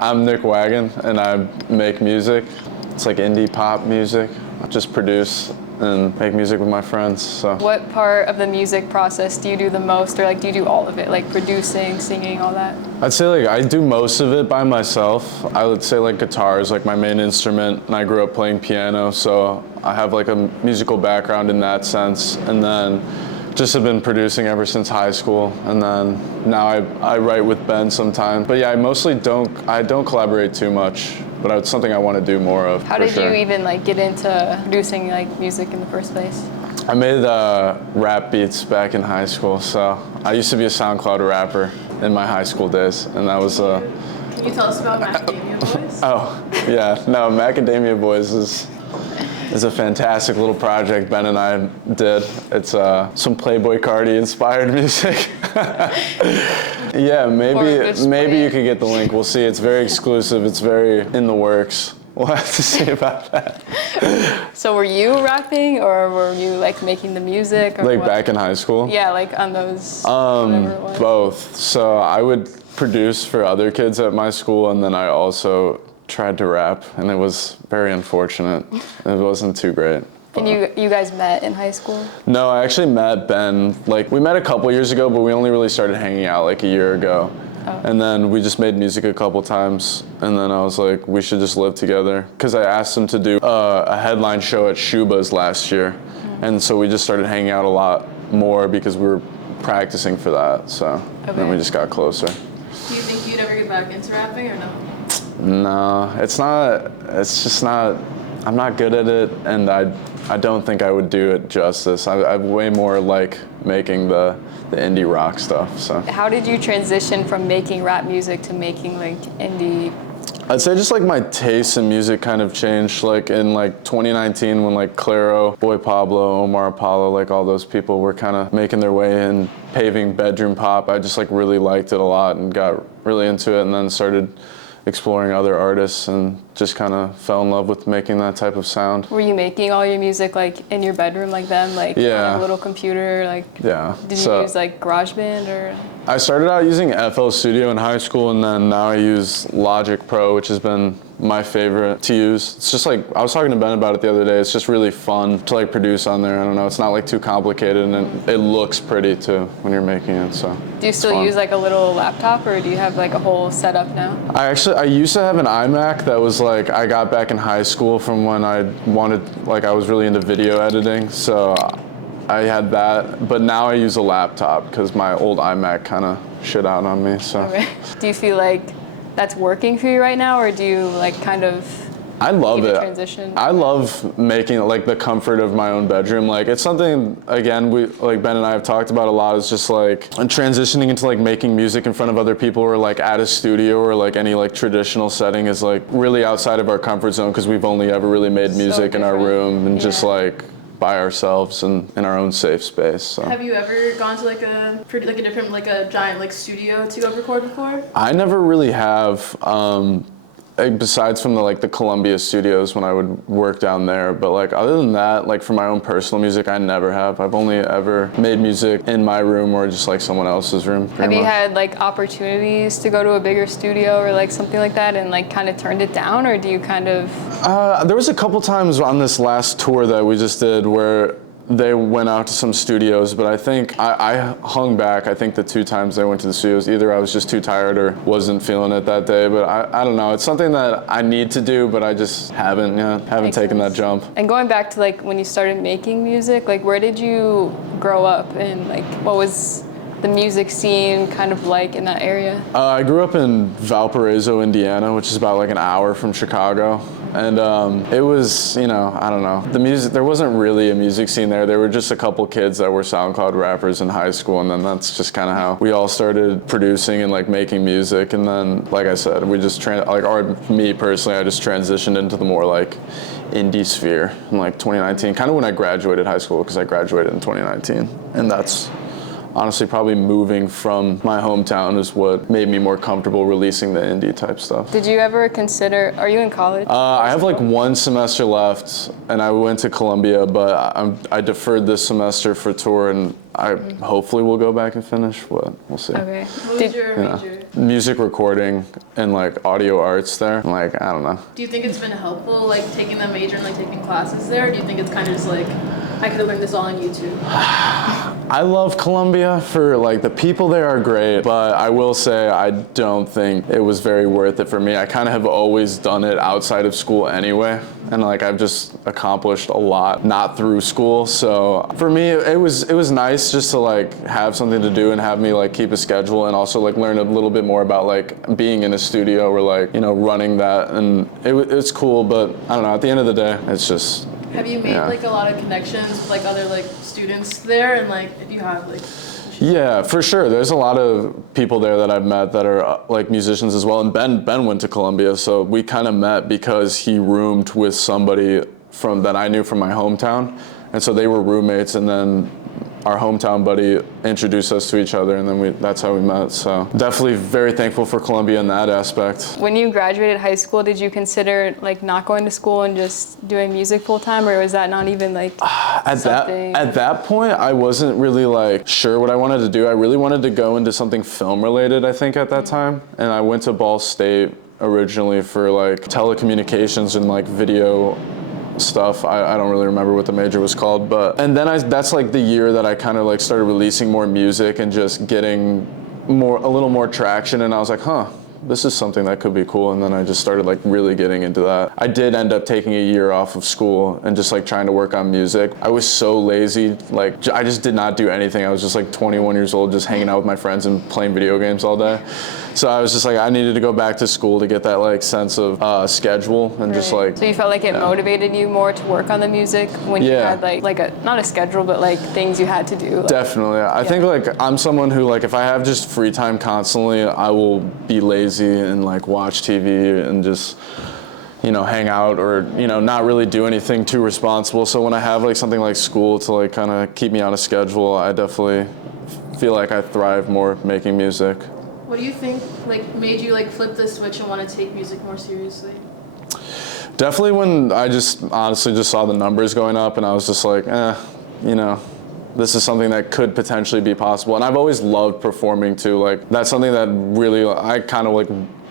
I'm Nick Wagen, and I make music. It's like indie pop music. I just produce and make music with my friends. So. What part of the music process do you do the most, or like do you do all of it, like producing, singing, all that? I'd say like I do most of it by myself. I would say like guitar is like my main instrument, and I grew up playing piano, so I have like a musical background in that sense. And then just have been producing ever since high school, and then now I write with Ben sometimes. But yeah, I don't collaborate too much, but it's something I want to do more of. How did you even like get into producing like music in the first place? I made rap beats back in high school, so I used to be a SoundCloud rapper in my high school days, and that was Can you tell us about Macadamia Boys? Oh, yeah, no, Macadamia Boys is a fantastic little project Ben and I did. It's some Playboi Carti inspired music. Yeah, maybe you could get the link. We'll see. It's very exclusive. It's very in the works. We'll have to see about that. So were you rapping, or were you like making the music? Or like what? Back in high school? Yeah, like on those. Whatever it was. Both. So I would produce for other kids at my school, and then I also tried to rap, and it was very unfortunate. It wasn't too great. And you guys met in high school? No, I actually met Ben, like we met a couple years ago, but we only really started hanging out like a year ago. Oh. And then we just made music a couple times, and then I was like, we should just live together. Because I asked him to do a headline show at Shuba's last year, and so we just started hanging out a lot more because we were practicing for that, so then we just got closer. Do you think you'd ever get back into rapping or no? No, it's just not, I'm not good at it, and I don't think I would do it justice. I'm way more like making the indie rock stuff, so. How did you transition from making rap music to making like indie? I'd say just like my taste in music kind of changed, like in like 2019 when like Claro, Boy Pablo, Omar Apollo, like all those people were kind of making their way in, paving bedroom pop. I just like really liked it a lot and got really into it, and then started exploring other artists and just kind of fell in love with making that type of sound. Were you making all your music like in your bedroom like them, like on a little computer, like? Yeah. Did you use like GarageBand or? I started out using FL Studio in high school, and then now I use Logic Pro, which has been my favorite to use. It's just like, I was talking to Ben about it the other day, it's just really fun to like produce on there. I don't know, it's not like too complicated, and it looks pretty too when you're making it, so. Do you still use like a little laptop, or do you have like a whole setup now? I used to have an iMac that was like, I got back in high school from when I was really into video editing, so I had that, but now I use a laptop because my old iMac kind of shit out on me, so. Okay. Do you feel like that's working for you right now, or do you like kind of I love it. Transition? I love making like the comfort of my own bedroom. Like it's something, again, like Ben and I have talked about a lot, is just like transitioning into like making music in front of other people, or like at a studio, or like any like traditional setting is like really outside of our comfort zone, because we've only ever really made music in our room and just like by ourselves and in our own safe space. So. Have you ever gone to like a giant like studio to go record before? I never really have. Besides from the Columbia studios when I would work down there, but like other than that, like for my own personal music, I never have. I've only ever made music in my room or just like someone else's room. Have you had like opportunities to go to a bigger studio or like something like that and like kind of turned it down, or do you kind of? There was a couple times on this last tour that we just did where they went out to some studios, but I think I hung back. I think the 2 times they went to the studios, either I was just too tired or wasn't feeling it that day, but I don't know. It's something that I need to do, but I just haven't taken that jump. And going back to like when you started making music, like where did you grow up, and like what was the music scene kind of like in that area? I grew up in Valparaiso, Indiana, which is about like an hour from Chicago. And it was, I don't know. There wasn't really a music scene there. There were just a couple kids that were SoundCloud rappers in high school, and then that's just kind of how we all started producing and like making music. And then, like I said, we just me personally, I just transitioned into the more like indie sphere in like 2019, kind of when I graduated high school, because I graduated in 2019, and that's honestly probably moving from my hometown is what made me more comfortable releasing the indie type stuff. Did you ever consider, are you in college? I have like 1 semester left, and I went to Columbia, but I deferred this semester for tour, and I hopefully will go back and finish, but we'll see. Okay. What was your major? music recording and like audio arts there. Like, I don't know. Do you think it's been helpful, like taking the major and like taking classes there? Or do you think it's kind of just like, I could have learned this all on YouTube? I love Columbia for like the people there are great, but I will say I don't think it was very worth it for me. I kind of have always done it outside of school anyway, and like I've just accomplished a lot not through school. So for me, it was nice just to like have something to do and have me like keep a schedule, and also like learn a little bit more about like being in a studio or like, you know, running that, and it's cool. But I don't know. At the end of the day, it's just. Have you made like a lot of connections with like other like students there, and like if you have like? Yeah, for sure. There's a lot of people there that I've met that are like musicians as well. And Ben went to Columbia, so we kind of met because he roomed with somebody that I knew from my hometown, and so they were roommates. And then our hometown buddy introduced us to each other, and then that's how we met. So definitely very thankful for Columbia in that aspect. When you graduated high school, did you consider like not going to school and just doing music full time, or was that not even like something? At that point, I wasn't really like sure what I wanted to do. I really wanted to go into something film related, I think, at that time. And I went to Ball State originally for like telecommunications and like video stuff. I don't really remember what the major was called, and then that's like the year that I kind of like started releasing more music and just getting a little more traction, and I was like, this is something that could be cool. And then I just started like really getting into that. I did end up taking a year off of school and just like trying to work on music. I was so lazy, like I just did not do anything. I was just like 21 years old, just hanging out with my friends and playing video games all day. So I was just like, I needed to go back to school to get that like sense of schedule and just like. So you felt like it motivated you more to work on the music when you had like a, not a schedule, but like things you had to do? Like, definitely. I think like I'm someone who like if I have just free time constantly, I will be lazy and like watch TV and just, you know, hang out or, you know, not really do anything too responsible. So when I have like something like school to like kind of keep me on a schedule, I definitely feel like I thrive more making music. What do you think like made you like flip the switch and want to take music more seriously? Definitely when I just honestly just saw the numbers going up, and I was just like, you know, this is something that could potentially be possible. And I've always loved performing too. Like that's something that really, I kind of like,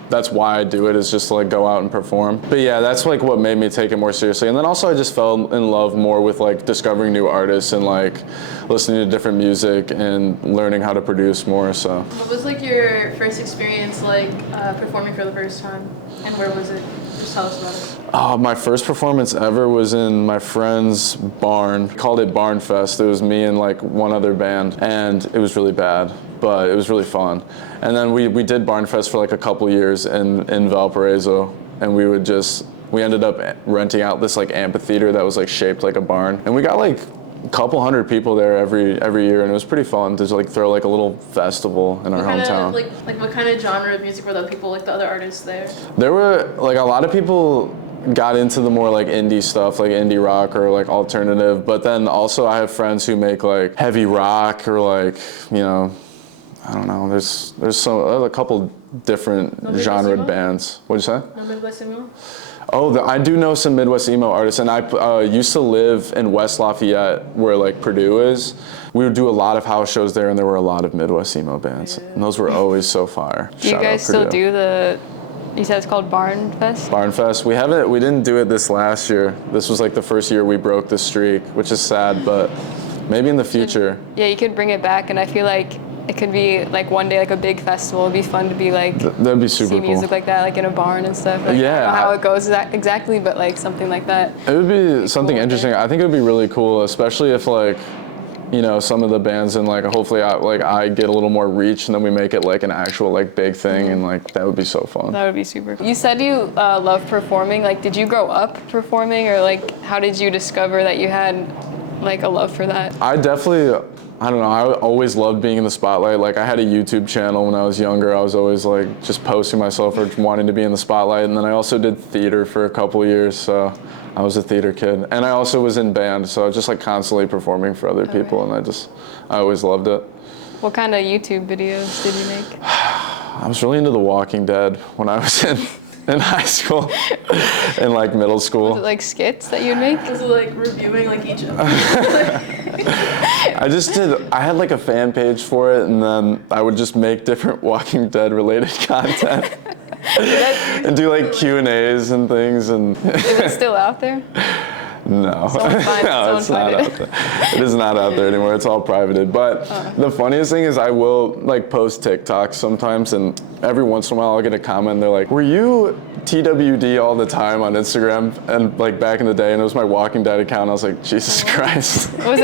that's why I do it, is just to like go out and perform. But yeah, that's like what made me take it more seriously. And then also I just fell in love more with like discovering new artists and like listening to different music and learning how to produce more. So. What was like your first experience like performing for the first time, and where was it? Just tell us about it. My first performance ever was in my friend's barn. We called it Barn Fest. It was me and like one other band, and it was really bad, but it was really fun. And then we did Barn Fest for like a couple years in Valparaiso, and we ended up renting out this like amphitheater that was like shaped like a barn, and we got like a couple hundred people there every year, and it was pretty fun to just like throw like a little festival in our hometown. Like what kind of genre of music were the people, like the other artists there? There were like a lot of people got into the more like indie stuff, like indie rock or like alternative, but then also I have friends who make like heavy rock or like, you know, I don't know, there's a couple different genre bands. What'd you say? No Midwest emo? Oh, I do know some Midwest emo artists, and I used to live in West Lafayette, where like Purdue is. We would do a lot of house shows there, and there were a lot of Midwest emo bands, and those were always so fire. Do you guys still do you said it's called Barn Fest? Barn Fest. We didn't do it this last year. This was like the first year we broke the streak, which is sad, but maybe in the future. Yeah, you could bring it back, and I feel like it could be like one day like a big festival. It'd be fun to be like that'd be super see music cool. Like that, like in a barn and stuff. Like, yeah, I don't know how it goes exactly, but like something like that. It would be something cool, interesting. I think it would be really cool, especially if like, you know, some of the bands and like hopefully I get a little more reach, and then we make it like an actual like big thing, and like that would be so fun. That would be super cool. You said you love performing. Like, did you grow up performing, or like how did you discover that you had like a love for that? I definitely. I don't know, I always loved being in the spotlight. Like I had a YouTube channel when I was younger. I was always like just posting myself or wanting to be in the spotlight. And then I also did theater for a couple years, so I was a theater kid. And I also was in band, so I was just like constantly performing for other people, and I always loved it. What kind of YouTube videos did you make? I was really into The Walking Dead when I was in high school, in like middle Was it school. like skits that you'd make? Was it like reviewing like each episode? I had like a fan page for it, and then I would just make different Walking Dead related content. And do like Q&As and things, and Is it still out there? no, Someone find it, no, it's not someone out there. It is not out there anymore. It's all privated. But the funniest thing is I will like post TikToks sometimes, and every once in a while I'll get a comment. They're like, "Were you TWD all the time on Instagram?" And like back in the day, and it was my Walking Dead account. I was like, Jesus Christ. Was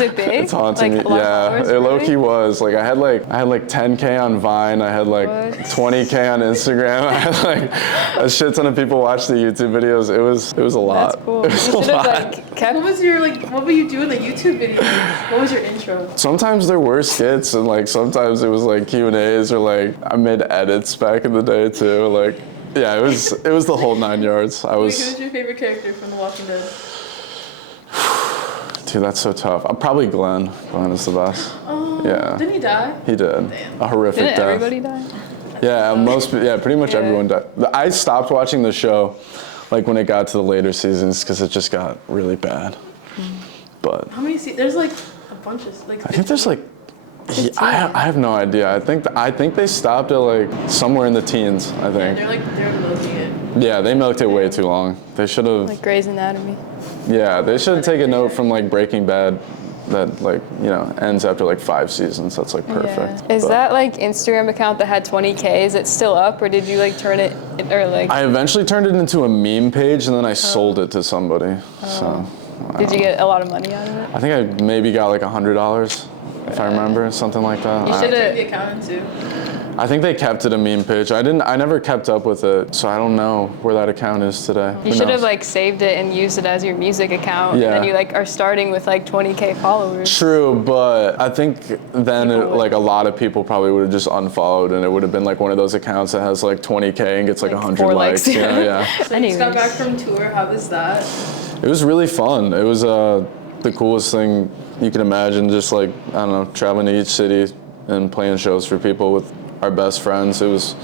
it big? It's haunting like, me. Yeah, it low key was. Like I had like 10K on Vine. I had like What? 20K on Instagram. I had like a shit ton of people watch the YouTube videos. It was a lot. That's cool. It You was a should have lot. like kept. What were you doing in the YouTube videos? What was your intro? Sometimes there were skits, and like sometimes it was like Q&As, or like I made edits back in the day too. Like yeah, it was the whole 9 yards. Who's your favorite character from The Walking Dead? Dude, that's so tough. Probably Glenn. Glenn is the best. Oh, Yeah. Didn't he die? He did. A horrific Didn't death. everybody die? Yeah, pretty much Yeah. everyone died. I stopped watching the show like when it got to the later seasons because it just got really bad. But How many seasons? There's like a bunch of like. I think there's like I have no idea. I think they stopped at like somewhere in the teens, I think. They're milking it. Yeah, they milked it way too long. They should have Like Grey's Anatomy. Yeah, they should take a note from like Breaking Bad that like, ends after like 5 seasons. That's like perfect. Yeah. Is But that like Instagram account that had 20K? Is it still up, or did you like turn it or like? I eventually turned it into a meme page, and then I sold it to somebody. So Did you get a lot of money out of it? I think I maybe got like $100, if I remember, something like that. You I should took have. the account too. I think they kept it a meme page. I never kept up with it, so I don't know where that account is today. You Who should have knows? like saved it and used it as your music account. Yeah. And then you like are starting with like 20K followers. True, but I think then People would- like a lot of people probably would have just unfollowed, and it would have been like one of those accounts that has like 20K and gets like 100 4 likes. likes. Yeah. So you just got back from tour. How was that? It was really fun. It was the coolest thing you can imagine. Just like, I don't know, traveling to each city and playing shows for people with our best friends. It was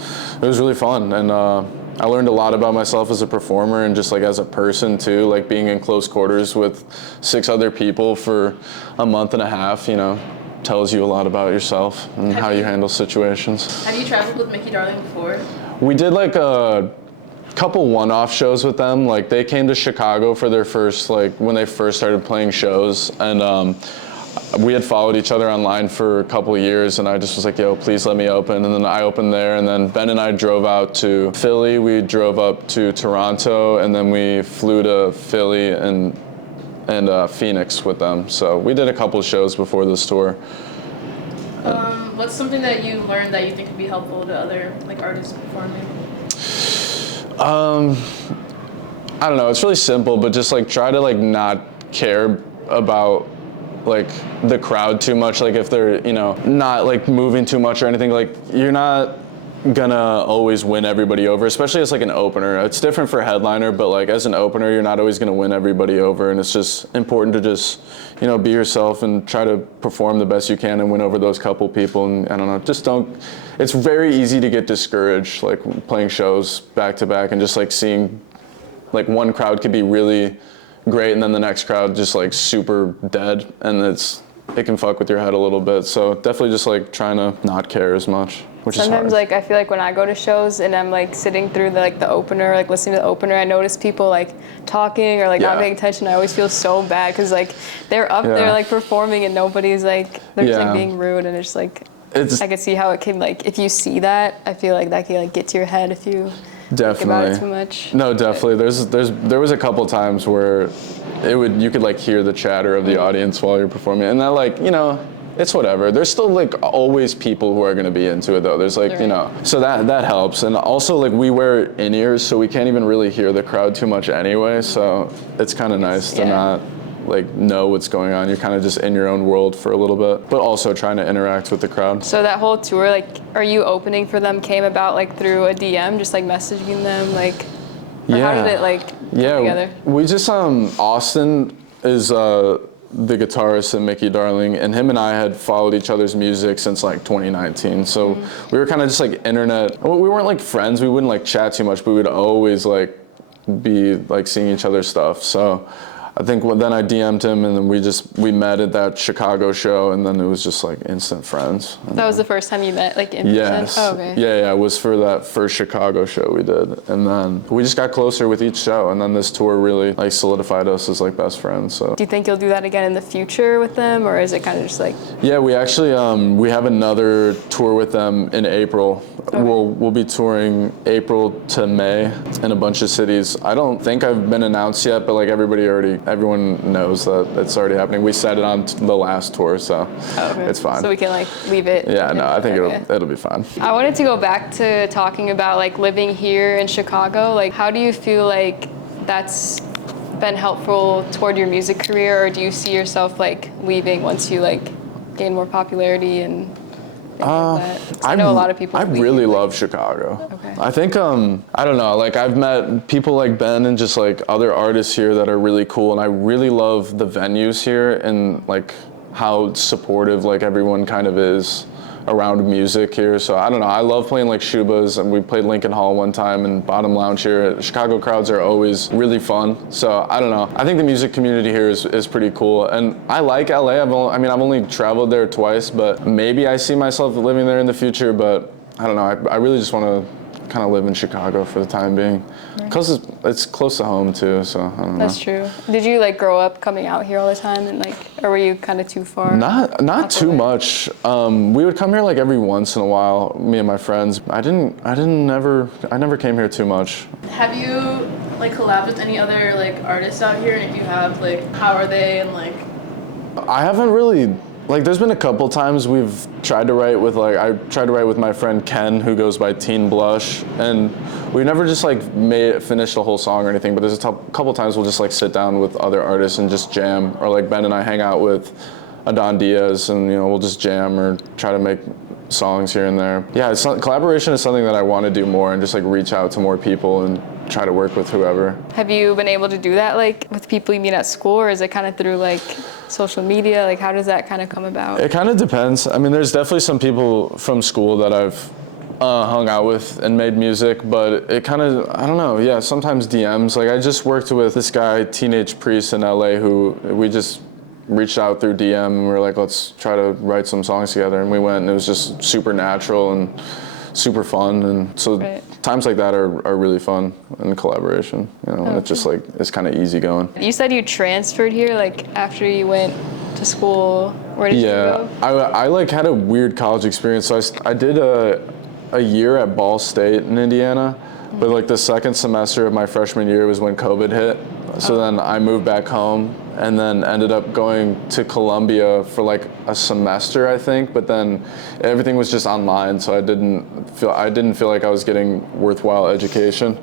really fun, and I learned a lot about myself as a performer and just like as a person too. Like being in close quarters with 6 other people for a month and a half, tells you a lot about yourself and how you handle situations. Have you traveled with Mickey Darling before? We did like a couple one-off shows with them. Like they came to Chicago for their first, like when they first started playing shows, and we had followed each other online for a couple of years, and I just was like, yo, please let me open. And then I opened there, and then Ben and I drove out to Philly. We drove up to Toronto, and then we flew to Philly and Phoenix with them. So we did a couple of shows before this tour. What's something that you learned that you think could be helpful to other like artists performing? I don't know, it's really simple, but just like try to like not care about like the crowd too much. Like if they're, not like moving too much or anything, like you're not gonna always win everybody over, especially as like an opener. It's different for a headliner, but like as an opener, you're not always gonna win everybody over, and it's just important to just, be yourself and try to perform the best you can and win over those couple people. And I don't know, just don't, it's very easy to get discouraged, like playing shows back to back and just like seeing, like one crowd could be really great and then the next crowd just like super dead, and it can fuck with your head a little bit. So definitely just like trying to not care as much, which Sometimes is hard. like I feel like when I go to shows and I'm like sitting through the opener, like listening to the opener, I notice people like talking or like not Yeah. paying attention. I always feel so bad because like they're up there Yeah. like performing and nobody's like, they're just Yeah. like being rude, and it's like, It's I could see how it can like, if you see that, I feel like that can like get to your head if you think about definitely it too much. No, definitely. There was a couple times where you could like hear the chatter of the audience while you're performing, and that like, it's whatever. There's still like always people who are going to be into it though. There's like, Right. so that helps. And also like we wear in-ears, so we can't even really hear the crowd too much anyway. So it's kind of nice to Yeah. not like know what's going on. You're kind of just in your own world for a little bit, but also trying to interact with the crowd. So that whole tour, like, are you opening for them came about like through a DM, just like messaging them, like, or how did it like come together? We just Austin is the guitarist and Mickey Darling, and him and I had followed each other's music since like 2019. So we were kind of just like internet. Well, we weren't like friends. We wouldn't like chat too much, but we'd always like be like seeing each other's stuff. So I think then I DM'd him, and then we met at that Chicago show, and then it was just like instant friends. That was the first time you met, like in person? Yes. Oh, okay. Yeah, it was for that first Chicago show we did, and then we just got closer with each show, and then this tour really like solidified us as like best friends. So. Do you think you'll do that again in the future with them, or is it kind of just like? Yeah, we actually we have another tour with them in April. Okay. We'll be touring April to May in a bunch of cities. I don't think I've been announced yet, but like everyone knows that it's already happening. We said it on the last tour, so it's fine. So we can like leave it. Yeah, no, I think it'll be fine. I wanted to go back to talking about like living here in Chicago. Like, how do you feel like that's been helpful toward your music career, or do you see yourself like leaving once you like gain more popularity and things like that? I know a lot of people. I really love Chicago. Okay. I think I don't know. Like I've met people like Ben and just like other artists here that are really cool, and I really love the venues here and like how supportive like everyone kind of is around music here. So I don't know. I love playing like Shuba's, and we played Lincoln Hall one time and Bottom Lounge here. Chicago crowds are always really fun. So I don't know. I think the music community here is pretty cool, and I like LA. I've only traveled there twice, but maybe I see myself living there in the future. But I don't know. I really just want to kind of live in Chicago for the time being, because it's close to home too. So I don't know. That's true. Did you like grow up coming out here all the time, and like, or were you kind of too far? Not too much. We would come here like every once in a while, me and my friends. I never came here too much. Have you like collabed with any other like artists out here? And if you have, like, how are they? And like, I haven't really. Like, there's been a couple times we've tried to write with, like, I tried to write with my friend Ken, who goes by Teen Blush, and we never just, like, finished a whole song or anything, but there's a couple times we'll just, like, sit down with other artists and just jam, or, like, Ben and I hang out with Adon Diaz, and, you know, we'll just jam or try to make songs here and there. Yeah, collaboration is something that I want to do more, and just, like, reach out to more people and try to work with whoever. Have you been able to do that, like, with people you meet at school, or is it kind of through, like, social media? Like, how does that kind of come about? It kind of depends. I mean, there's definitely some people from school that I've hung out with and made music, but it kind of, I don't know, yeah, sometimes DMs. Like, I just worked with this guy, Teenage Priest in LA, who we just reached out through DM, and we were like, let's try to write some songs together, and we went, and it was just super natural and super fun, and so times like that are really fun in collaboration, you know, and it just like, it's kind of easy going. You said you transferred here, like, after you went to school. Where did you go? I like had a weird college experience. So I did a year at Ball State in Indiana, but like the second semester of my freshman year was when COVID hit. So then I moved back home, and then ended up going to Columbia for like a semester, I think, but then everything was just online, so I didn't feel like I was getting worthwhile education.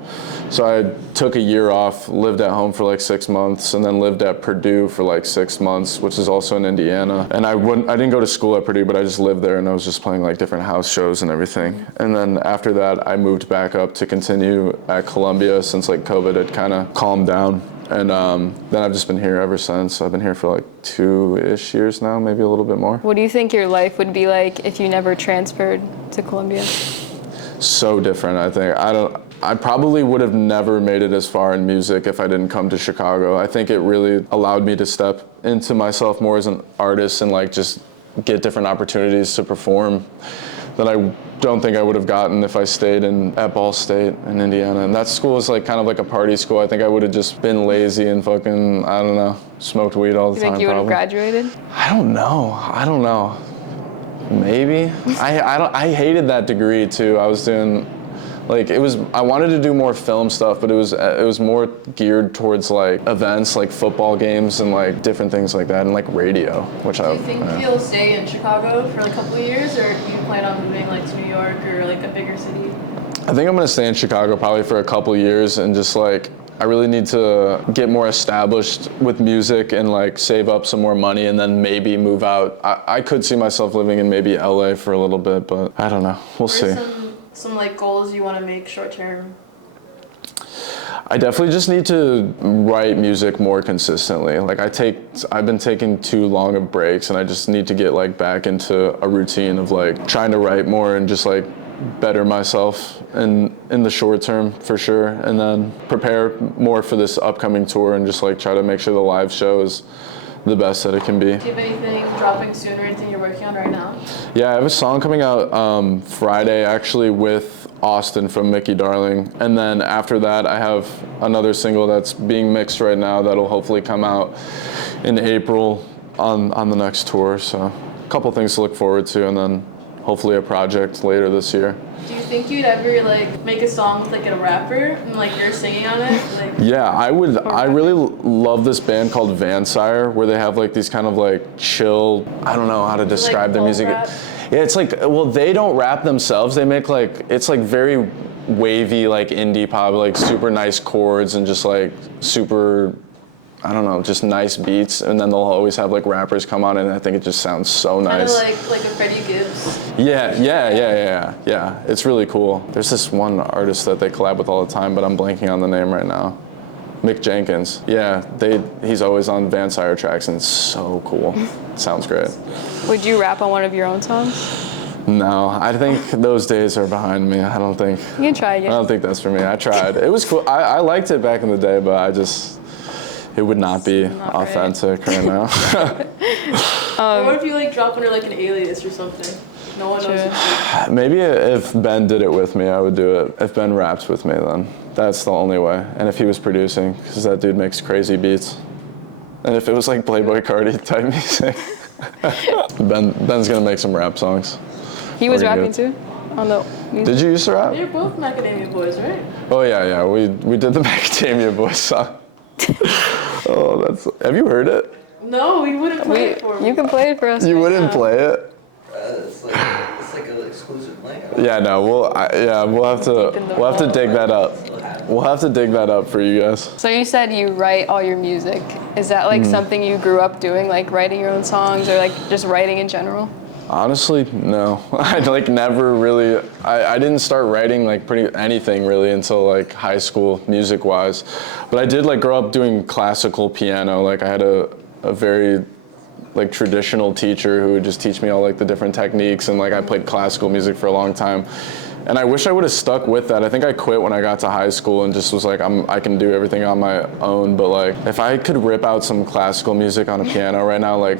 So I took a year off, lived at home for like 6 months, and then lived at Purdue for like 6 months, which is also in Indiana. And I didn't go to school at Purdue, but I just lived there, and I was just playing like different house shows and everything. And then after that, I moved back up to continue at Columbia since like COVID had kind of calmed down. And then I've just been here ever since. I've been here for like 2-ish years now, maybe a little bit more. What do you think your life would be like if you never transferred to Columbia? So different, I think. I probably would have never made it as far in music if I didn't come to Chicago. I think it really allowed me to step into myself more as an artist and like just get different opportunities to perform that I don't think I would have gotten if I stayed at Ball State in Indiana. And that school is like kind of like a party school. I think I would have just been lazy and fucking, I don't know, smoked weed all the time. You think you would have graduated? I don't know. Maybe. I hated that degree too. I was doing, like, I wanted to do more film stuff, but it was more geared towards like events, like football games and like different things like that, and like radio, which Do you think you'll stay in Chicago for like a couple of years, or do you plan on moving like to New York or like a bigger city? I think I'm gonna stay in Chicago probably for a couple of years, and just like, I really need to get more established with music and like save up some more money, and then maybe move out. I could see myself living in maybe LA for a little bit, but I don't know. We'll see. Some like goals you want to make short term? I definitely just need to write music more consistently. Like I've been taking too long of breaks, and I just need to get like back into a routine of like trying to write more and just like better myself in the short term for sure, and then prepare more for this upcoming tour and just like try to make sure the live show is the best that it can be. Do you have anything dropping soon or anything you're working on right now? Yeah, I have a song coming out Friday actually with Austin from Mickey Darling, and then after that I have another single that's being mixed right now that'll hopefully come out in April on the next tour. So a couple things to look forward to, and then hopefully a project later this year. Do you think you'd ever like make a song with like a rapper and like you're singing on it? Like, yeah, I would. I really love this band called Vansire, where they have like these kind of like chill, I don't know how to describe their music. rap? Yeah, it's like, well, they don't rap themselves. They make like, it's like very wavy, like indie pop, like super nice chords and just like super, I don't know, just nice beats. And then they'll always have like rappers come on, and I think it just sounds so nice. Kind of like a Freddie Gibbs. Yeah. It's really cool. There's this one artist that they collab with all the time, but I'm blanking on the name right now. Mick Jenkins. Yeah, he's always on Vansire tracks, and it's so cool. Sounds great. Would you rap on one of your own songs? No, I think those days are behind me. I don't think. You can try I again. don't think that's for me. I tried. It was cool. I liked it back in the day, but it would not be authentic right now. Or what if you like drop under like an alias or something? No one knows. Maybe if Ben did it with me, I would do it. If Ben raps with me, then that's the only way. And if he was producing, because that dude makes crazy beats. And if it was like Playboy Cardi type music, Ben's gonna make some rap songs. He was rapping too on the music? Did you used to rap? You're both Macadamia Boys, right? Oh yeah. We did the Macadamia Boys song. Have you heard it? No, we wouldn't play it for me. You can play it for us. You wouldn't play it? It's like an exclusive link. Yeah, no, we'll have to dig that up. We'll have to dig that up for you guys. So you said you write all your music. Is that like something you grew up doing, like writing your own songs, or like just writing in general? Honestly, no. I like never really. I didn't start writing like pretty anything really until like high school, music wise. But I did like grow up doing classical piano. Like I had a very like traditional teacher who would just teach me all like the different techniques, and like I played classical music for a long time. And I wish I would have stuck with that. I think I quit when I got to high school and just was like, I can do everything on my own. But like, if I could rip out some classical music on a piano right now, like,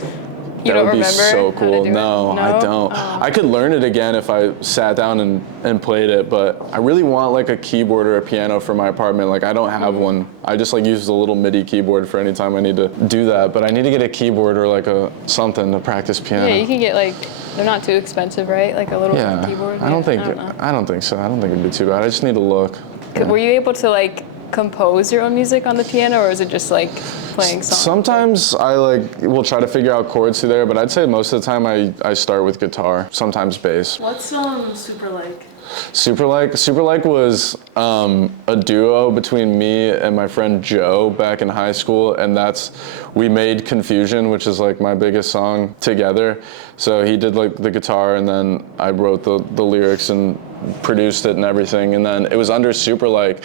that would be so cool. No, I don't. Oh. I could learn it again if I sat down and played it, but I really want like a keyboard or a piano for my apartment. Like I don't have one. I just like use the little MIDI keyboard for any time I need to do that. But I need to get a keyboard or like something to practice piano. Yeah, you can get like, they're not too expensive, right? Like a little keyboard. I don't think know. I don't think so. I don't think it'd be too bad. I just need to look. Were you able to like compose your own music on the piano, or is it just like playing songs? Sometimes I will try to figure out chords through there, but I'd say most of the time I start with guitar, sometimes bass. What's Super Like? Super Like was a duo between me and my friend Joe back in high school, and we made Confusion, which is like my biggest song, together. So he did like the guitar, and then I wrote the lyrics and produced it and everything, and then it was under Super Like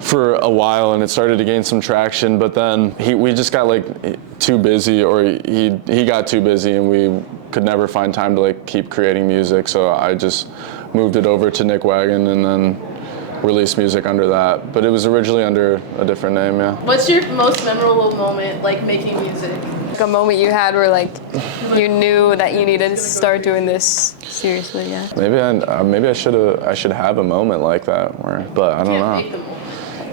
for a while, and it started to gain some traction, but then we just got like too busy, or he got too busy, and we could never find time to like keep creating music, so I just moved it over to Nick Wagen and then released music under that. But it was originally under a different name, yeah. What's your most memorable moment like making music? Like a moment you had where like you knew that you needed to start doing this seriously, yeah. Maybe I should have a moment like that, but I don't know. Make the moment.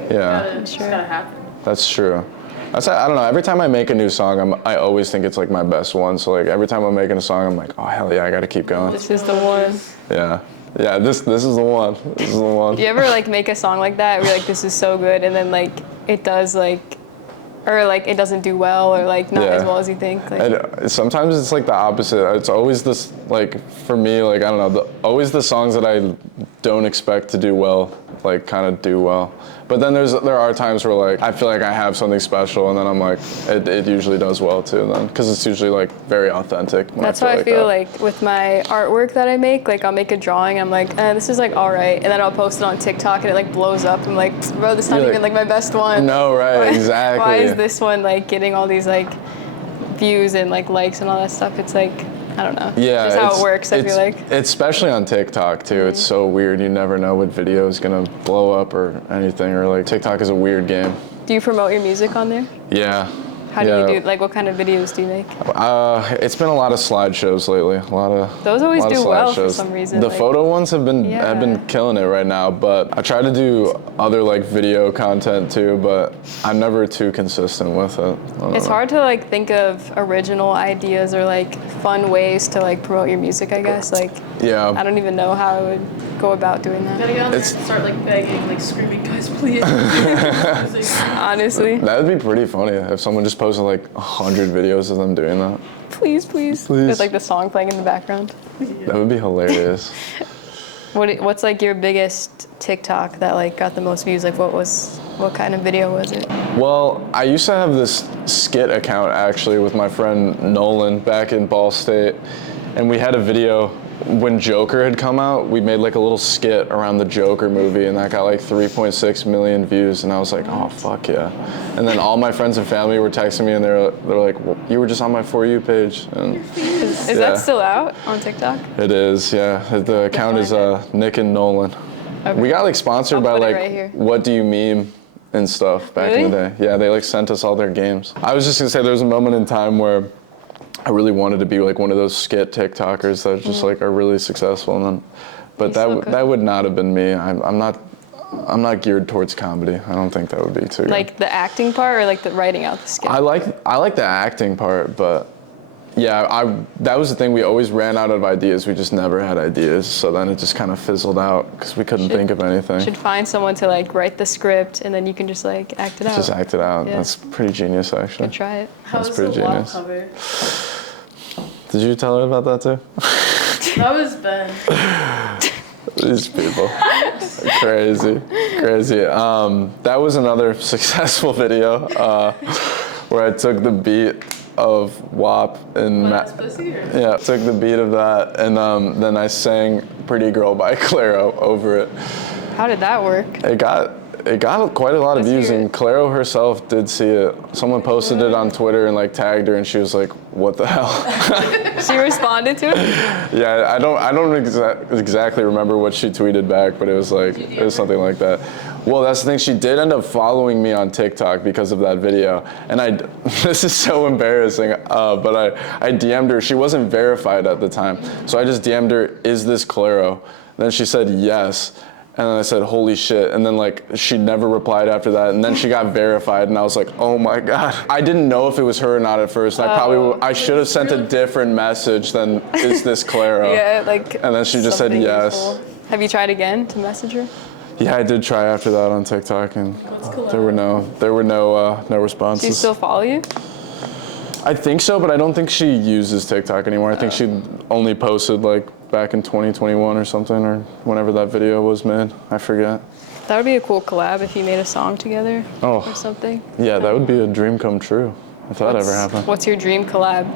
Yeah. It's gotta happen. That's true. I don't know. Every time I make a new song, I always think it's like my best one. So like every time I'm making a song, I'm like, oh hell yeah, I gotta keep going. This is the one. Yeah. This is the one. This is the one. Do you ever like make a song like that where you're like, this is so good, and then like it does like, or like it doesn't do well, or like not as well as you think? Like, sometimes it's like the opposite. It's always this, like for me, like I don't know, always the songs that I don't expect to do well like kind of do well. But then there are times where like I feel like I have something special, and then I'm like it usually does well too. Then because it's usually like very authentic. That's why I feel like with my artwork that I make, like I'll make a drawing, I'm like, this is like all right, and then I'll post it on TikTok and it like blows up. I'm like, bro, this is not even like my best one. No, right, exactly. Why is this one like getting all these like views and like likes and all that stuff? It's like, I don't know. Yeah, just how it works, I feel like. Especially on TikTok too. It's so weird. You never know what video is gonna blow up or anything. Or like TikTok is a weird game. Do you promote your music on there? Yeah. How do you do? Like, what kind of videos do you make? It's been a lot of slideshows lately. A lot of those always do well for slideshows. some reason. The like, photo ones have been killing it right now. But I try to do other like video content too. But I'm never too consistent with it. It's hard to like think of original ideas or like fun ways to like promote your music, I guess. Like, yeah. I don't even know how I would go about doing that. You gotta get on there and start like begging, like screaming, guys, please. Honestly. That would be pretty funny if someone just posted like 100 videos of them doing that. Please, please. With like the song playing in the background. Yeah. That would be hilarious. What's like your biggest TikTok that like got the most views? Like what kind of video was it? Well, I used to have this skit account actually with my friend Nolan back in Ball State, and we had a video when Joker had come out. We made like a little skit around the Joker movie, and that got like 3.6 million views, and I was like, oh fuck yeah. And then all my friends and family were texting me, and they're like, well, you were just on my For You page. And is that still out on TikTok? It is, yeah. The account is Nick and Nolan. Okay. We got like sponsored by like right What Do You Meme and stuff back in the day. Yeah, they like sent us all their games. I was just gonna say there was a moment in time where I really wanted to be like one of those skit TikTokers that just like are really successful, and then, but that would not have been me. I'm not geared towards comedy. I don't think that would be too. Like the acting part or like the writing out the skit? I like the acting part, but yeah, that was the thing. We always ran out of ideas. We just never had ideas. So then it just kind of fizzled out because we couldn't think of anything. Should find someone to like write the script, and then you can just like act it out. Just act it out. Yeah. That's pretty genius, actually. Could try it. How That's was pretty the wall genius. cover? Did you tell her about that too? That was Ben. These people, crazy. That was another successful video where I took the beat of WAP and took the beat of that, and then I sang "Pretty Girl" by Clairo over it. How did that work? It got quite a lot of views, and Clairo herself did see it. Someone posted it on Twitter and like tagged her, and she was like, "What the hell?" She responded to it? Yeah, I don't exactly remember what she tweeted back, but it was something like that. Well, that's the thing. She did end up following me on TikTok because of that video, and this is so embarrassing. But I DM'd her. She wasn't verified at the time, so I just DM'd her, "Is this Clairo?" Then she said yes. And then I said, holy shit. And then like, she never replied after that. And then she got verified, and I was like, oh my God. I didn't know if it was her or not at first. I should have sent a different message than, is this Clairo? Yeah, like. And then she just said yes. Useful. Have you tried again to message her? Yeah, I did try after that on TikTok, and there were no responses. Do you still follow you? I think so, but I don't think she uses TikTok anymore. I think she only posted like back in 2021 or something, or whenever that video was made. I forget. That would be a cool collab if you made a song together or something. Yeah, that would be a dream come true if that ever happened. What's your dream collab?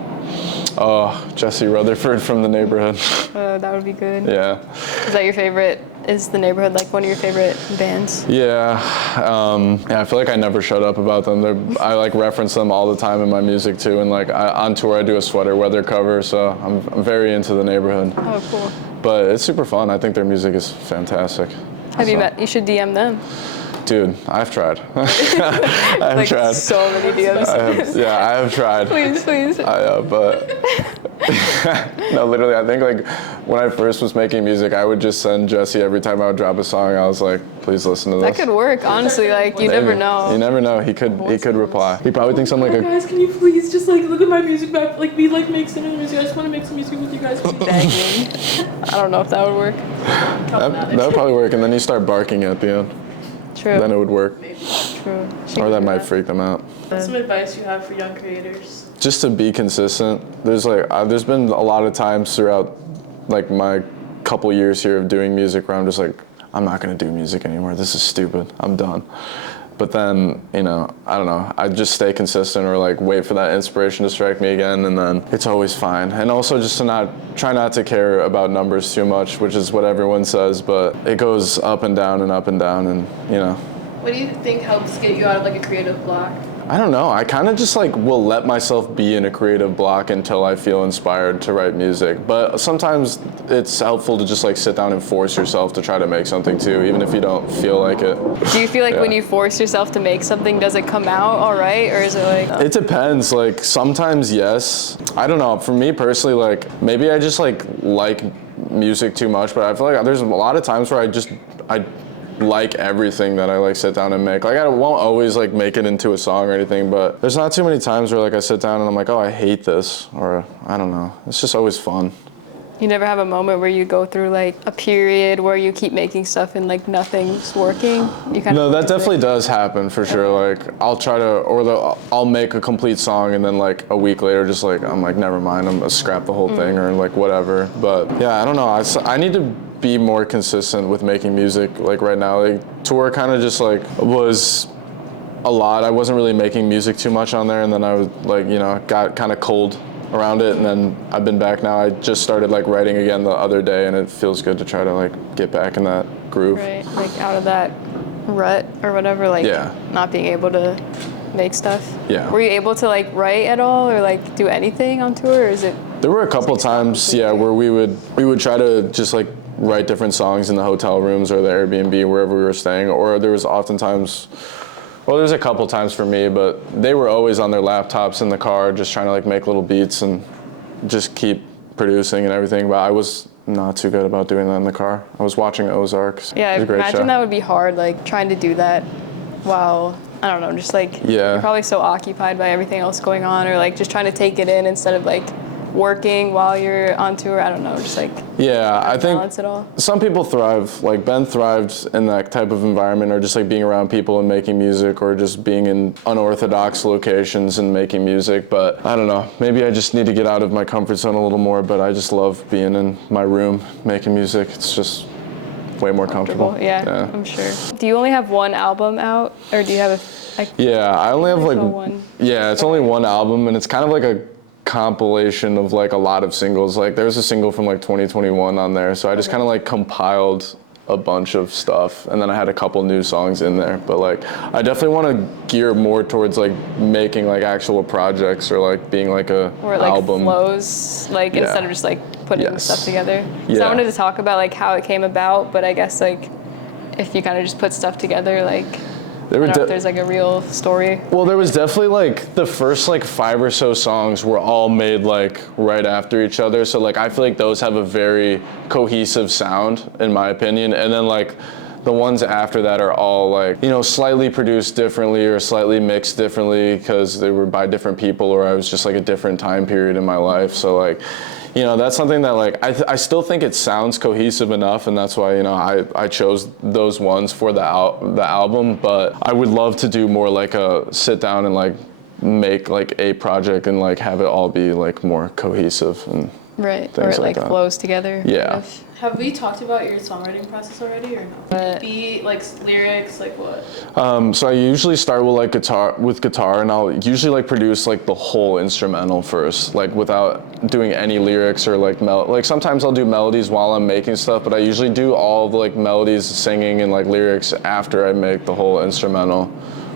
Oh, Jesse Rutherford from The Neighborhood. That would be good. Yeah. Is that your favorite? Is The Neighborhood like one of your favorite bands? Yeah. I feel like I never shut up about them. I like reference them all the time in my music too, and like on tour I do a sweater weather cover, so I'm very into The Neighborhood. Oh, cool. But it's super fun. I think their music is fantastic. Have you met? You should DM them. Dude, I've tried. I've tried. So many DMs. I have tried. Please. But no, literally, I think like when I first was making music, I would just send Jesse every time I would drop a song. I was like, please listen to this. That could work, honestly. Like you never know. You never know. He could reply. He probably thinks I'm like guys, can you please just like look at my music back? Like we like make some music. I just want to make some music with you guys. Begging. I don't know if that would work. That would probably work, and then you start barking at the end. True. Then it would work. True. Or that might freak them out. What's some advice you have for young creators? Just to be consistent. There's been a lot of times throughout like my couple years here of doing music where I'm just like, I'm not gonna do music anymore. This is stupid. I'm done. But then, you know, I don't know, I just stay consistent or like wait for that inspiration to strike me again, and then it's always fine. And also just to try not to care about numbers too much, which is what everyone says, but it goes up and down and up and down, and you know. What do you think helps get you out of like a creative block? I don't know, I kind of just like will let myself be in a creative block until I feel inspired to write music. But sometimes it's helpful to just like sit down and force yourself to try to make something too, even if you don't feel like it. Do you feel like when you force yourself to make something, does it come out all right, or is it like? It depends, like sometimes yes. I don't know, for me personally, like maybe I just like music too much, but I feel like there's a lot of times where I like everything that I like sit down and make. Like I won't always like make it into a song or anything, but there's not too many times where like I sit down and I'm like, oh, I hate this, or I don't know. It's just always fun. You never have a moment where you go through like a period where you keep making stuff and like nothing's working? No, that definitely does happen for sure. Like I'll try to, I'll make a complete song and then like a week later, just like I'm like, never mind, I'm gonna scrap the whole thing or like whatever. But yeah, I don't know. I need to be more consistent with making music. Like right now, like tour kind of just like was a lot. I wasn't really making music too much on there, and then I was like, you know, got kind of cold around it, and then I've been back now. I just started like writing again the other day, and it feels good to try to like get back in that groove. Right, like out of that rut or whatever, like not being able to make stuff. Yeah. Were you able to like write at all or like do anything on tour, or is it? There were a couple times, where we would try to just like write different songs in the hotel rooms or the Airbnb, wherever we were staying, or there was oftentimes, well, there's a couple times for me, but they were always on their laptops in the car just trying to like make little beats and just keep producing and everything, but I was not too good about doing that in the car. I was watching Ozarks. Yeah, I it was a great imagine show. that would be hard, like trying to do that while, I don't know, just like you're probably so occupied by everything else going on, or like just trying to take it in instead of like working while you're on tour. I don't know, just like I think balance it all. Some people thrive, like Ben thrived in that type of environment, or just like being around people and making music, or just being in unorthodox locations and making music. But I don't know, maybe I just need to get out of my comfort zone a little more, but I just love being in my room making music. It's just way more comfortable. Yeah, I'm sure. Do you only have one album out, or do you have I only have like one? Yeah, it's only one album, and it's kind of like a compilation of like a lot of singles. Like there's a single from like 2021 on there, so I just kind of like compiled a bunch of stuff, and then I had a couple new songs in there. But like I definitely want to gear more towards like making like actual projects, or like being like a or like album flows, like instead of just like putting stuff together. So I wanted to talk about like how it came about, but I guess like if you kind of just put stuff together, like I don't know if there's like a real story. Well, there was definitely like the first like 5 or so songs were all made like right after each other. So like I feel like those have a very cohesive sound in my opinion. And then like the ones after that are all like, you know, slightly produced differently or slightly mixed differently because they were by different people, or I was just like a different time period in my life. So like, you know, that's something that like I still think it sounds cohesive enough, and that's why, you know, I chose those ones for the album. But I would love to do more like a sit down and like make like a project and like have it all be like more cohesive and right, or it like flows together. Yeah. Kind of. Have we talked about your songwriting process already, or no? Beat, like lyrics, like what? So I usually start with guitar, and I'll usually like produce like the whole instrumental first, like without doing any lyrics or like like sometimes I'll do melodies while I'm making stuff, but I usually do all the like melodies, singing, and like lyrics after I make the whole instrumental,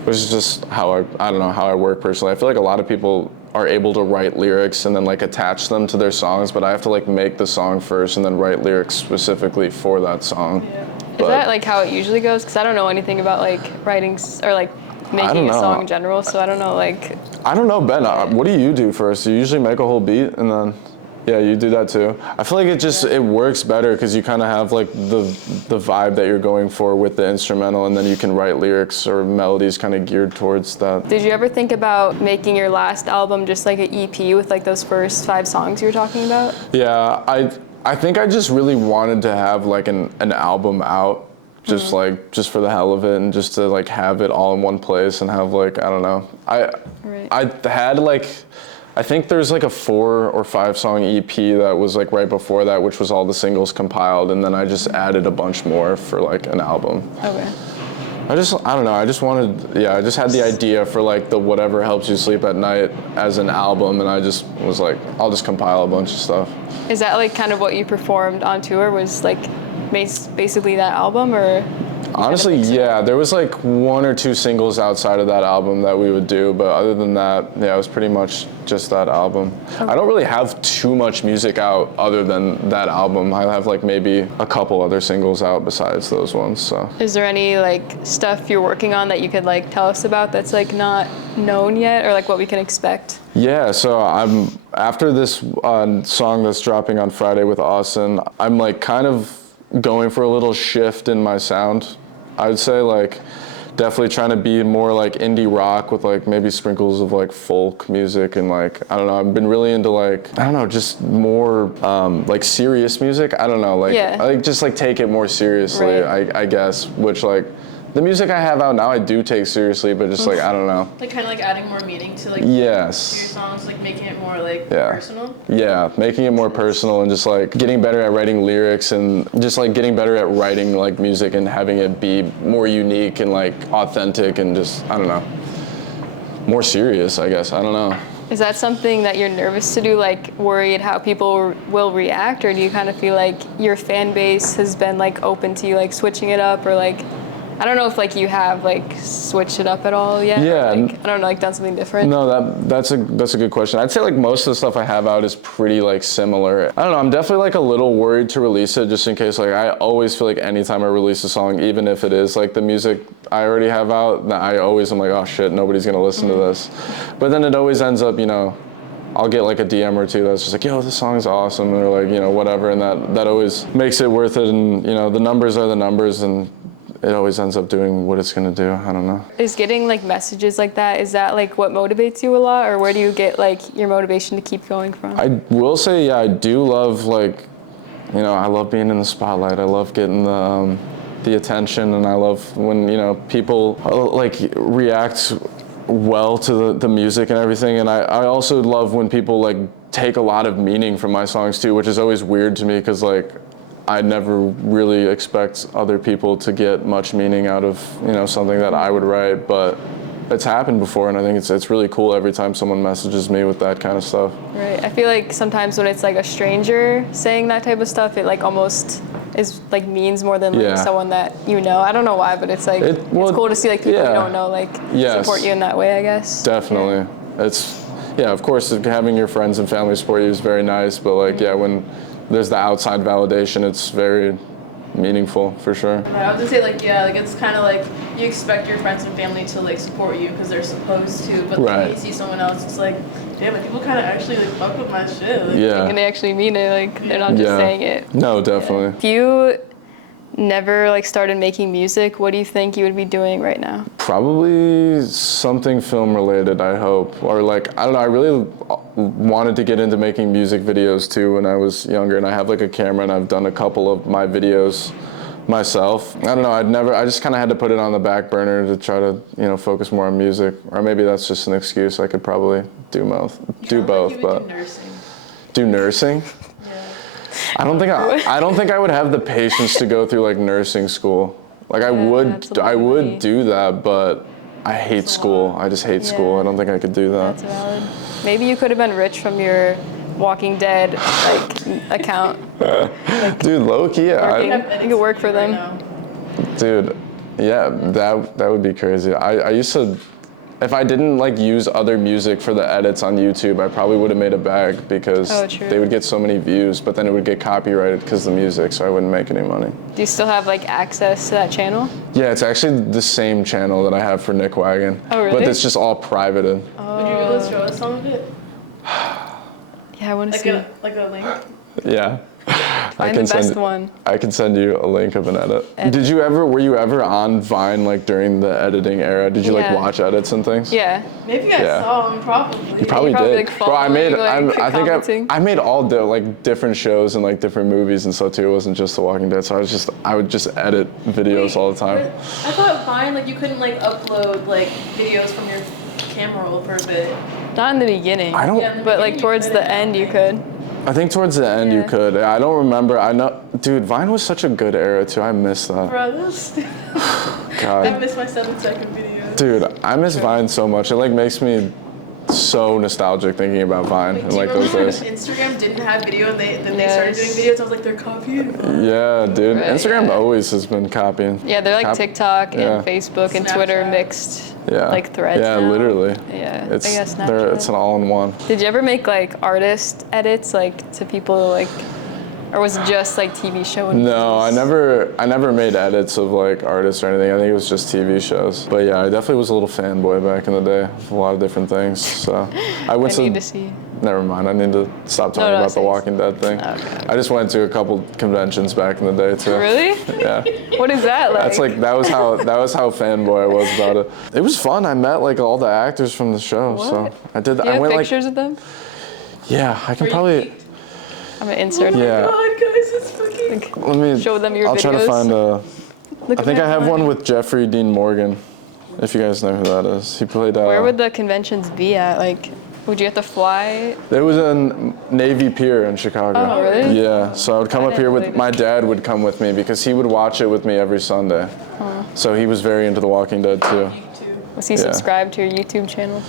which is just how I don't know how I work personally. I feel like a lot of people are able to write lyrics and then like attach them to their songs, but I have to like make the song first and then write lyrics specifically for that song. Yeah. Is that like how it usually goes? Because I don't know anything about like writing or like making a song in general, so I don't know like. I don't know, Ben, what do you do first? You usually make a whole beat and then, yeah, you do that too. I feel like it works better because you kind of have like the vibe that you're going for with the instrumental, and then you can write lyrics or melodies kind of geared towards that. Did you ever think about making your last album just like an EP with like those first 5 songs you were talking about? Yeah, I think I just really wanted to have like an album out, just just for the hell of it, and just to like have it all in one place and have like, I don't know. I I think there's like a 4 or 5 song EP that was like right before that, which was all the singles compiled, and then I just added a bunch more for like an album. Okay. I don't know, I just had the idea for like the Whatever Helps You Sleep at Night as an album, and I just was like, I'll just compile a bunch of stuff. Is that like kind of what you performed on tour, was like basically that album, or? Honestly, yeah, there was like 1 or 2 singles outside of that album that we would do, but other than that, yeah, it was pretty much just that album. Okay. I don't really have too much music out other than that album. I have like maybe a couple other singles out besides those ones, so. Is there any like stuff you're working on that you could like tell us about that's like not known yet, or like what we can expect? Yeah, so I'm, after this song that's dropping on Friday with Austin, I'm like kind of going for a little shift in my sound. I would say like definitely trying to be more like indie rock with like maybe sprinkles of like folk music, and like, I don't know, I've been really into like, I don't know, just more like serious music. I don't know, like, yeah. I like just like take it more seriously, right. I guess, which like the music I have out now I do take seriously, but just like, I don't know. Like kind of like adding more meaning to like yes. to your songs, like making it more like personal? Yeah, making it more personal and just like getting better at writing lyrics and just like getting better at writing like music and having it be more unique and like authentic and just, I don't know, more serious, I guess, I don't know. Is that something that you're nervous to do, like worried how people will react, or do you kind of feel like your fan base has been like open to you like switching it up, or like, I don't know if like you have like switched it up at all yet. Yeah. Like, I don't know, like done something different. No, that's a good question. I'd say like most of the stuff I have out is pretty like similar. I don't know, I'm definitely like a little worried to release it just in case. Like I always feel like anytime I release a song, even if it is like the music I already have out, I always am like, oh shit, nobody's gonna listen to this. But then it always ends up, you know, I'll get like a DM or 2 that's just like, yo, this song is awesome, or like, you know, whatever, and that always makes it worth it. And you know, the numbers are the numbers, and it always ends up doing what it's gonna do. I don't know. Is getting like messages like that, is that like what motivates you a lot, or where do you get like your motivation to keep going from? I will say, yeah, I do love like, you know, I love being in the spotlight. I love getting the attention, and I love when, you know, people like react well to the music and everything. And I also love when people like take a lot of meaning from my songs too, which is always weird to me because like, I never really expect other people to get much meaning out of, you know, something that I would write, but it's happened before, and I think it's really cool every time someone messages me with that kind of stuff. Right. I feel like sometimes when it's like a stranger saying that type of stuff, it like almost is like means more than like someone that you know. I don't know why, but it's like it's cool to see like people you don't know like support you in that way, I guess. Definitely. Yeah. It's of course having your friends and family support you is very nice, but like when there's the outside validation, it's very meaningful for sure. I was gonna say like it's kind of like you expect your friends and family to like support you because they're supposed to, but then when you see someone else, it's like, yeah, but people kind of actually like fuck with my shit. Like, and they actually mean it, like they're not just saying it. No, definitely. If you never like started making music, what do you think you would be doing right now? Probably something film related, I hope. Or like, I don't know, I really wanted to get into making music videos too when I was younger, and I have like a camera and I've done a couple of my videos myself. I don't know, I just kind of had to put it on the back burner to try to, you know, focus more on music. Or maybe that's just an excuse. I could probably do both, but do nursing? I don't think I would have the patience to go through like nursing school. Like I would do that, but I hate school. I just hate school. I don't think I could do that. That's valid. Maybe you could have been rich from your Walking Dead like account. Dude, low key, you could work for them. Dude, yeah, that would be crazy. I used to. If I didn't like use other music for the edits on YouTube, I probably would have made a bag because they would get so many views, but then it would get copyrighted because of the music, so I wouldn't make any money. Do you still have like access to that channel? Yeah, it's actually the same channel that I have for Nick Wagen. Oh, really? But it's just all privated. Oh. Would you be able to show us some of it? Yeah, I want to see. Like a link? Yeah. Find the best one. I can send you a link of an edit. Were you ever on Vine like during the editing era? Did you like watch edits and things? Yeah. Maybe I saw them probably. You probably did. Like, bro, I made all the like different shows and like different movies and stuff too. It wasn't just The Walking Dead. So I would just edit videos all the time. I thought Vine like you couldn't like upload like videos from your camera roll for a bit. Not in the beginning. I don't. Yeah, in the But like beginning towards you the couldn't. end, you could. I think towards the end you Yeah. could. I don't remember. I know, dude. Vine was such a good era too. I miss that. Bro, this. I God, miss my 7-second videos. dude, I miss Vine so much. It like makes me so nostalgic thinking about Vine and Do you like those remember days. when Instagram didn't have video and they started doing Yes. videos? I was like, they're copying. Yeah, dude. Right, Instagram yeah. always has been copying. Yeah, they're like Cap- TikTok yeah. and Facebook and Twitter Snapchat. mixed. Yeah. Like threads. Yeah, now. literally. Yeah. It's I guess it's an all-in-one. Did you ever make like artist edits like to people like, or was it just like TV show? No, I movies? never made edits of like artists or anything. I think it was just TV shows. But yeah, I definitely was a little fanboy back in the day of a lot of different things. So I went I need to see. Never mind. I need to stop talking no, about the say- Walking Dead thing. Okay. I just went to a couple conventions back in the day too. Really? Yeah. What is that like? That's like that was how fanboy I was about it. It was fun. I met like all the actors from the show. So What? I did. Do you I have went pictures of them? like yeah. I can Were you probably peaked? I'm gonna insert. Yeah. God, guys, it's fucking. let me Show them your I'll try to videos. find a. Look I at think that I have one line. with Jeffrey Dean Morgan. If you guys know who that is, he played. Where would the conventions be at? Like, would you have to fly? It was in Navy Pier in Chicago. Oh, really? Yeah, so I would come I up here didn't with, believe my it. dad would come with me because he would watch it with me every Sunday. So he was very into The Walking Dead too. Was he Yeah. subscribed to your YouTube channel?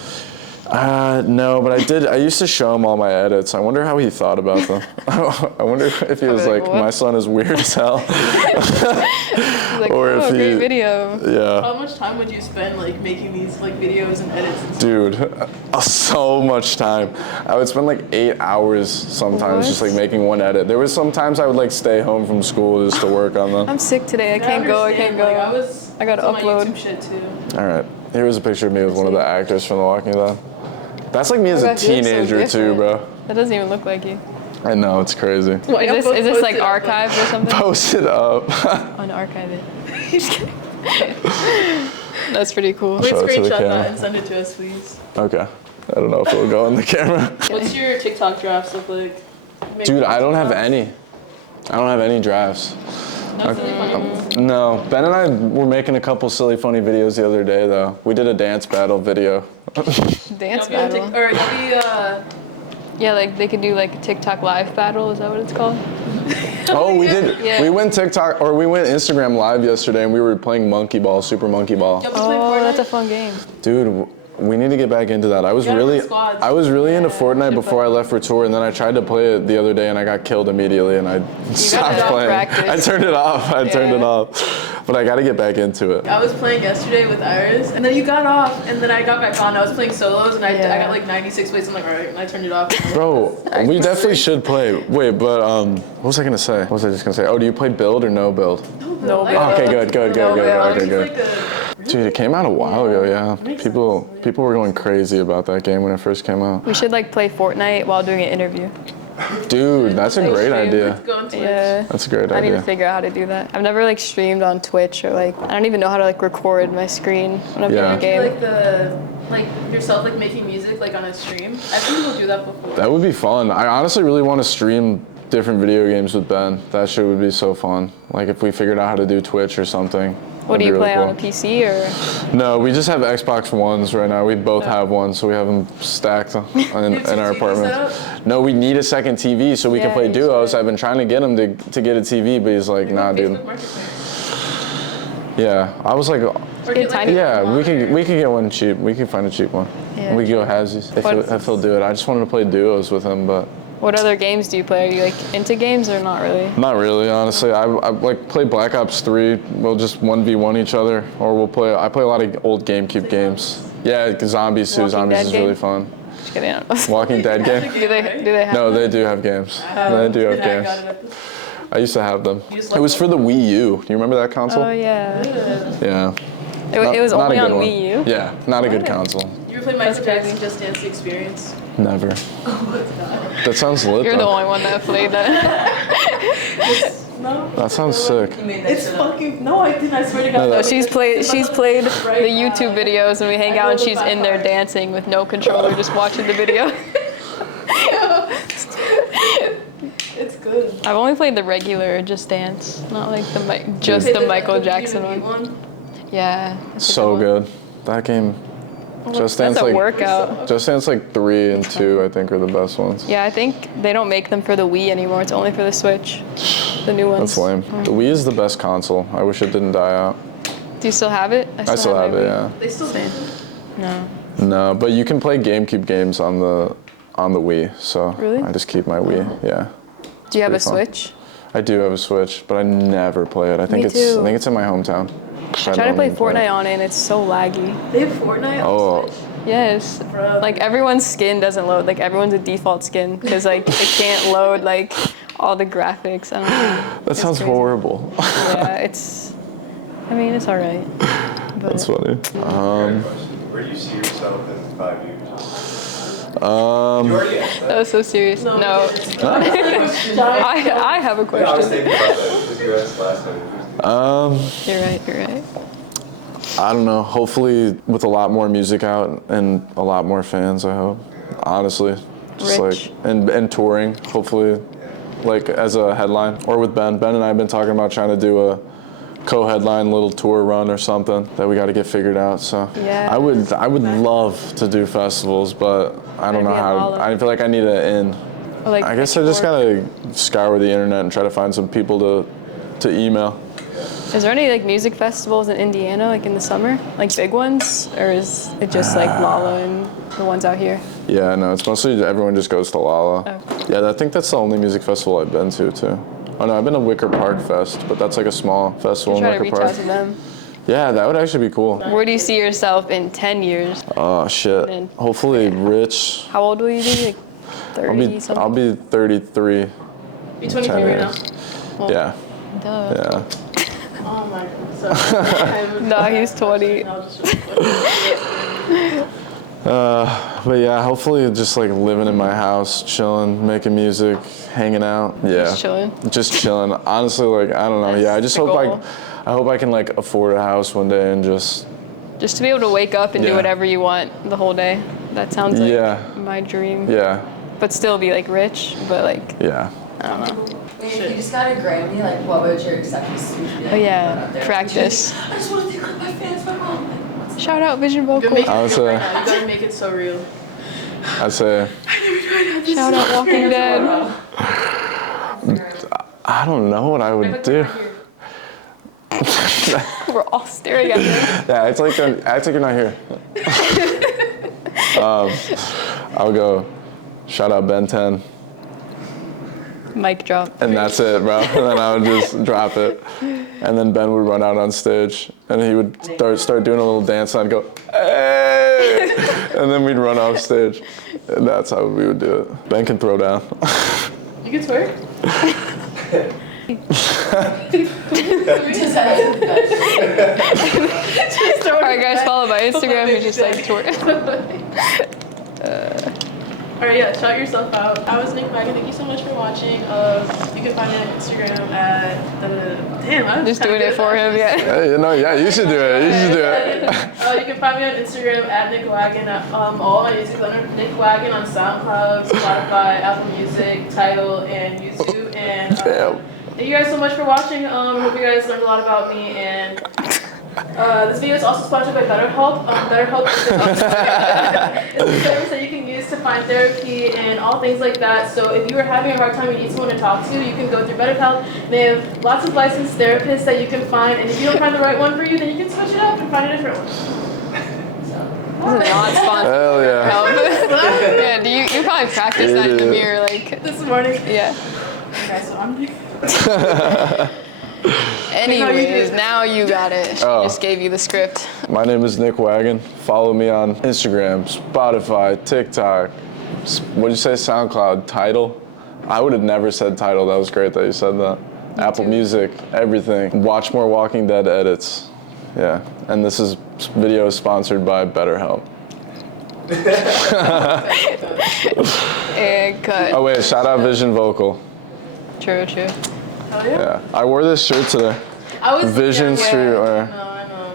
No, but I used to show him all my edits. I wonder how he thought about them. I wonder if he was Like, like, what? my son is weird as hell. He's like, Or if oh, great he- video. Yeah. How much time would you spend like making these like videos and edits and stuff? Dude, so much time. I would spend like 8 hours sometimes just like What? making one edit. There was sometimes I would like stay home from school just to work on them. I'm sick today. I can't go. I can't understand, go. Like, I gotta on my upload. YouTube shit too. All right, here was a picture of me with one of the actors from The Walking Dead. That's like me as Oh a gosh, you look so teenager too, different. bro. That doesn't even look like you. I know, it's crazy. Well, Is this like archived or something? Post it up. Unarchive it. Just kidding. That's pretty cool. Wait, Show it to the screenshot camera. that and send it to us, please. Okay. I don't know if it'll go in the camera. What's your TikTok drafts look like? Maybe Dude, I don't have TikToks? any. I don't have any drafts. That's really funny. No, Ben and I were making a couple silly, funny videos the other day, though. We did a dance battle video. Dance You'll be on battle. Tik- or you'll be, Yeah, like they could do like a TikTok live battle. Is that what it's called? Oh, we did. Yeah. We went Instagram live yesterday, and we were playing monkey ball, super monkey ball. you'll be playing Oh, Fortnite? that's a fun game. Dude, we need to get back into that. I was gotta really, run squads. I was really into Fortnite should before I left for tour, and then I tried to play it the other day, and I got killed immediately, and I stopped gotta playing. practice. I turned it off. I turned it Yeah. off. But I got to get back into it. I was playing yesterday with Iris, and then you got off, and then I got back on. I was playing solos, and I Yeah. got like 96 plays. I'm like, all right, and I turned it off. Bro, we definitely should play. Wait, but what was I gonna say? What was I just gonna say? Oh, do you play build or no build? No Like, build. Okay, good. No build. Okay, it's good. like a- Dude, it came out a while ago, yeah. Makes People were going crazy about that game when it first came out. We should like play Fortnite while doing an interview. Dude, that's a great idea. Let's go on Twitch. Yeah. That's a great I need to idea. figure out how to do that. I've never like streamed on Twitch or like I don't even know how to like record my screen when I'm Yeah. playing a game. Like yourself like making music like on a stream. I've seen people do that before. That would be fun. I honestly really want to stream different video games with Ben. That shit would be so fun. Like if we figured out how to do Twitch or something. What do that'd you be really play on a cool. PC or? No, we just have Xbox Ones right now. We both have one, so we have them stacked in You have our two TV apartment. setup? No, we need a second TV so we can Yeah, play you duos. should. I've been trying to get him to get a TV, but he's like, Go nah, on dude. Facebook Marketplace. Yeah, I was like, Or get, like, tiny- a yeah, we monitor. can get one cheap. We can find a cheap one. Yeah. We can go halvesies What- if he'll do it. I just wanted to play duos with him, but What other games do you play? Are you like into games or not really? not really, honestly. I like play Black Ops 3. We'll just 1v1 each other, or we'll play. I play a lot of old GameCube games. Yeah, zombies too. Walking Zombies Dead is really game? fun. Just kidding. I don't know. Walking Dead game. Do they have? No, they do have games. They do have I got games. it at the- I used to have them. You just It was left for the Wii U. Do you remember that console? Oh yeah. Yeah. It was Not only a on good one. Wii U. Yeah, not a good console. You ever played Michael That's Jackson crazy. Just Dance the Experience? Never. Oh That sounds lit You're the though. only one that played that. No. That sounds sick. It's fucking no, I didn't. I swear to God. No, So that- she's played the Right YouTube now. videos and we hang I out and know she's the in there part. dancing with no controller, just watching the video. It's good. I've only played the regular Just Dance, not like just Okay, the Michael Beauty Jackson and the Beat one. Yeah. that's a So one. good. That game. Just That's Dance a like workout. Just Dance like 3 and 2 I think are the best ones. Yeah, I think they don't make them for the Wii anymore. It's only for the Switch. The new ones. That's lame. The Wii is the best console. I wish it didn't die out. Do you still have it? I still have my it, Wii. yeah. They still do. No. No, but you can play GameCube games on the Wii, so Really? I just keep my Wii. Yeah. Do you have a pretty fun. Switch? I do have a Switch, but I never play it. I think Me too. I think it's in my hometown. I try to play Fortnite on it and it's so laggy. They have Fortnite Oh. on Switch. Yes. Bro. Like everyone's skin doesn't load. Like everyone's a default skin because like it can't load like all the graphics. I don't know. That sounds crazy. horrible. Yeah, I mean, it's all right. But That's funny. Where do you see yourself in 5 years? You Um, already asked that that. was so serious. No. I have a I was question. thinking about that because you asked last time. You're right. I don't know. Hopefully, with a lot more music out and a lot more fans. I hope. Honestly, just Rich. like and touring. Hopefully, like as a headline or with Ben. Ben and I have been talking about trying to do a co-headline little tour run or something that we got to get figured out. So Yeah. I would love to do festivals, but I don't know Gotta be a how. baller. I feel like I need an in. Or, like, I guess I just gotta scour the internet and try to find some people to email. Is there any like music festivals in Indiana like in the summer, like big ones, or is it just like Lala and the ones out here? Yeah, no, it's mostly everyone just goes to Lala. Oh. Yeah, I think that's the only music festival I've been to too. Oh no, I've been to Wicker Park Fest, but that's like a small festival in Try to Wicker reach Park. out to them. Yeah, that would actually be cool. Where do you see yourself in 10 years? Oh shit. Man. Hopefully rich. How old will you be? Like 30 something? I'll be 33. You're 23 right now. Well, Yeah. Duh. Yeah. Oh my god. Sorry. No, he's 20. I'll just really quick. But yeah, hopefully just like living in my house, chilling, making music, hanging out. Yeah. Just chilling. Just chilling. Honestly, like I don't know. That's Yeah, I just the hope goal. I hope I can like afford a house one day and just Just to be able to wake up and do Yeah. whatever you want the whole day. That sounds like Yeah. my dream. yeah, But still be like rich, but like, yeah. I don't know. Wait, if you just got a Grammy, like, what would your acceptance speech be? Like, Oh yeah, out there? practice. I just want to thank my fans for all. Shout out Vision You're Vocal. making I it would real say- right now. You gotta make it so real. I'd say Shout out Walking Dead. I don't know what I would do. We're all staring at him. Yeah, act like you're not here. I'll go. Shout out Ben 10, Mic drop. and that's it, bro. And then I would just drop it, and then Ben would run out on stage, and he would start doing a little dance, and I'd go, hey, and then we'd run off stage. And that's how we would do it. Ben can throw down. You can twerk? Alright guys, follow my Instagram. You just like twerk. Alright, yeah, shout yourself out. I was Nick Wagen. Thank you so much for watching. You can find me on Instagram at damn, I'm Just doing it for him, yeah. Hey, you should do it. You should do it. You can find me on Instagram at Nick Wagen. All my music under Nick Wagen on SoundCloud, Spotify, Apple Music, Tidal, and YouTube. And Damn. thank you guys so much for watching. Hope you guys learned a lot about me. And this video is also sponsored by BetterHelp. BetterHelp is a service that you can use to find therapy and all things like that. So if you are having a hard time and you need someone to talk to, you can go through BetterHelp. They have lots of licensed therapists that you can find. And if you don't find the right one for you, then you can switch it up and find a different one. This is not sponsored. Hell yeah. Yeah, do you probably practice that in the mirror, like, This morning. yeah. Okay, so I'm Nick. Anyways, now you got it. She Oh. just gave you the script. My name is Nick Wagen. Follow me on Instagram, Spotify, TikTok. What'd you say? SoundCloud, Tidal. I would have never said Tidal. That was great that you said that. Apple too. Music, everything. Watch more Walking Dead edits. Yeah. And this video is sponsored by BetterHelp. And cut. Oh wait, shout out Vision Vocal. True. Hell yeah. Yeah. I wore this shirt today. I was Vision yeah. Streetwear. No.